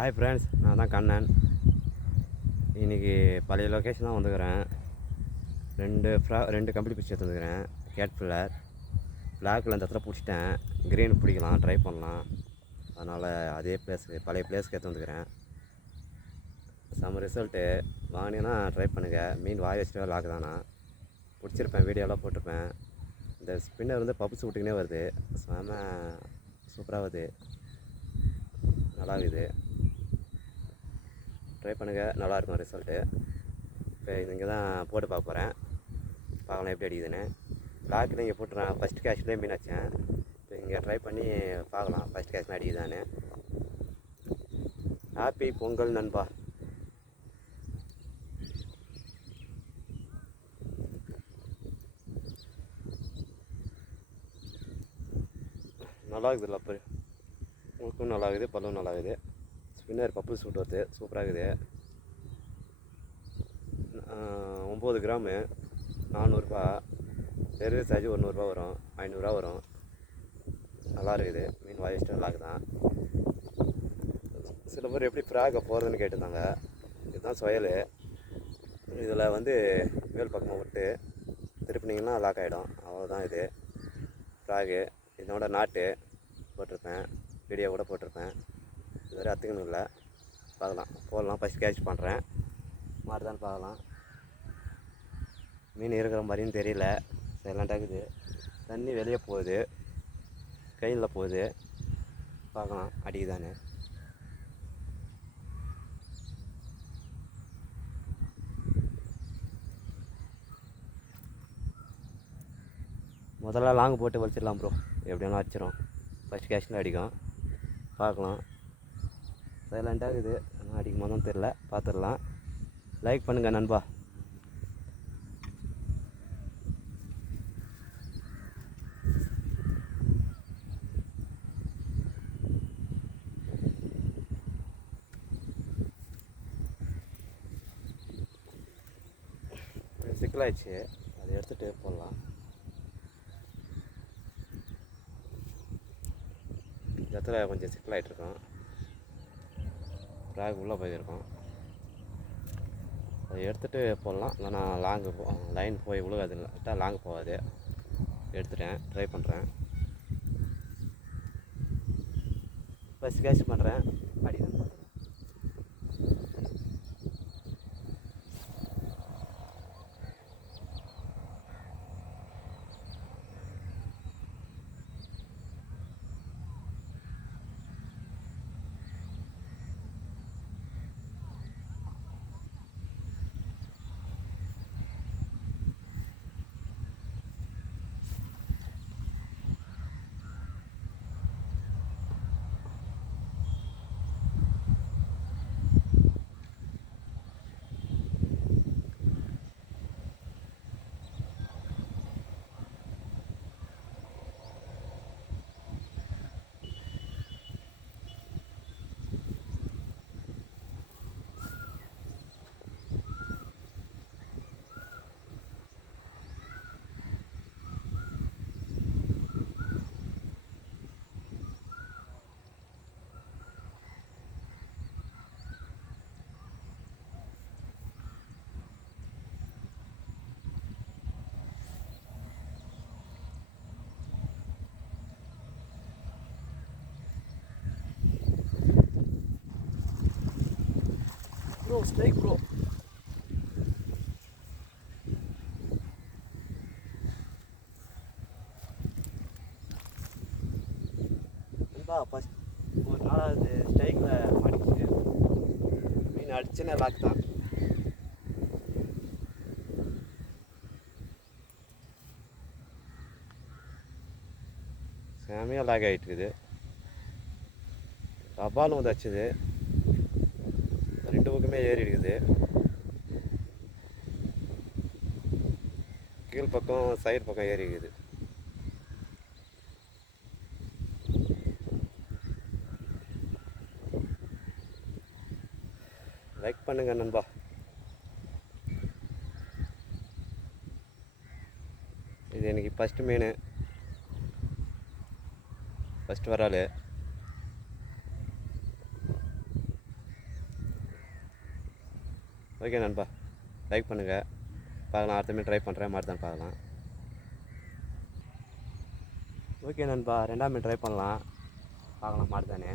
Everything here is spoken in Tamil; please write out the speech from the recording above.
ஹாய் ஃப்ரெண்ட்ஸ், நான் தான் கண்ணன். இன்றைக்கி பழைய லொக்கேஷன் தான் வந்துக்கிறேன். ரெண்டு கம்பெனி பிடிச்சி எடுத்துக்கிறேன். கேட் ஃபில்லர் பிளாக்கில் அந்த இடத்துல பிடிச்சிட்டேன். க்ரீன் பிடிக்கலாம், ட்ரை பண்ணலாம். அதனால் அதே பழைய பிளேஸ்க்கு எடுத்து வந்துக்கிறேன். செம்ம ரிசல்ட்டு. வாங்கினீங்கன்னா ட்ரை பண்ணுங்கள். மீன் வாய் வச்சுட்டு லாக் தானா பிடிச்சிருப்பேன், வீடியோலாம் போட்டிருப்பேன். இந்த ஸ்பின்னர் வந்து பப்புஸ் விட்டுக்கினே வருது. செம்ம சூப்பராக வருது, நல்லா இருக்குது. ட்ரை பண்ணுங்கள், நல்லாயிருக்கும் ரிசல்ட்டு. இப்போ இங்கே தான் போட்டு பார்க்க போகிறேன். பார்க்கலாம் எப்படி அடிக்குதுன்னு. பிளாக்கில் இங்கே போட்டுறேன். ஃபஸ்ட் கேஷ்லேயே மீன் வச்சேன். இப்போ இங்கே ட்ரை பண்ணி பார்க்கலாம் ஃபஸ்ட் கேஷ்லாம் அடிக்குதான்னு. ஹாப்பி பொங்கல் நண்பா. நல்லா இருக்குதுல்ல, அப்போ உங்களுக்கும் நல்லா இருக்குது, பல்லும் நல்லா இருக்குது. ஸ்பின்னர் பப்பு சூட் வருது, சூப்பராக இருக்குது. 9 கிராமு 400ரூபா. பெரிய சைஜு 100ரூபா வரும், 500ரூவா வரும். நல்லா இருக்குது. மீன் வாய்ஸ்ட்டு நல்லா இருக்குதான். சில பேர் எப்படி ஃப்ராகை போகிறதுன்னு கேட்டிருந்தாங்க. இதுதான் சொயல். இதில் வந்து மேல் பக்கமாக விட்டு திருப்பினீங்கன்னா லாக் ஆகிடும். அவ்வளோதான் இது ஃப்ராகு. இதோட நாட்டு போட்டிருப்பேன், வீடியோ கூட போட்டிருப்பேன். இதுவரை அத்துக்கணும் இல்லை. பார்க்கலாம், போடலாம். ஃபஸ்ட் கேட்ச் பண்ணுறேன், மாறுதான்னு பார்க்கலாம். மீன் இருக்கிற மாதிரின்னு தெரியல, சைலண்டாக இருக்குது. தண்ணி வெளியே போகுது, கையில் போகுது. பார்க்கலாம் அடிக்குதானே. முதல்ல லாங்கு போட்டு வலிச்சிடலாம் ப்ரோ. எப்படியாலும் அடிச்சிடும். ஃபஸ்ட் கேஷ்ல அடிக்கும். பார்க்கலாம். சைலண்டாக இருக்குது, ஆனால் அடிக்கும் போதும் தெரில. பார்த்துடலாம். லைக் பண்ணுங்கள் நண்பா. சிக்கலாயிடுச்சு, அதை எடுத்துகிட்டு போடலாம். இந்த இடத்துல கொஞ்சம் சிக்கலாகிட்ருக்கோம். ஃப்ராக் உள்ளே போயிருக்கோம். அதை எடுத்துகிட்டு போடலாம். இல்லைனா லாங்கு லைன் போய் விழுகாது, இல்லை லாங்கு போகாது. எடுத்துட்டேன், ட்ரை பண்ணுறேன். ஃபஸ்ட் கேட்ச் பண்ணுறேன், அடிதான் பார்க்குறேன். Bro, strike bro. ஃபஸ்ட் ஒரு 4வது ஸ்ட்ரைக்கில் மாட்டிக்கிச்சு. மீன் அடிச்சுன்னு லாக் தான். செமையாக லாக் ஆகிட்டுருக்குது. தபாலும் வந்து வச்சுது, ரெண்டு பக்கமே ஏறி இருக்குது. கீழ் பக்கம் சைடு பக்கம் ஏறி இருக்குது. லைக் பண்ணுங்க நண்பா. இது எனக்கு ஃபஸ்ட்டு மீன், ஃபஸ்ட்டு வரால். ஓகே நண்பா, லைக் பண்ணுங்கள், பார்க்கலாம். அடுத்த மீன் ட்ரை பண்ணுறேன், மாட்டுதான் பார்க்கலாம். ஓகே நண்பா, 2ஆம் மீன் ட்ரை பண்ணலாம், பார்க்கலாம் மாட்டுதானே.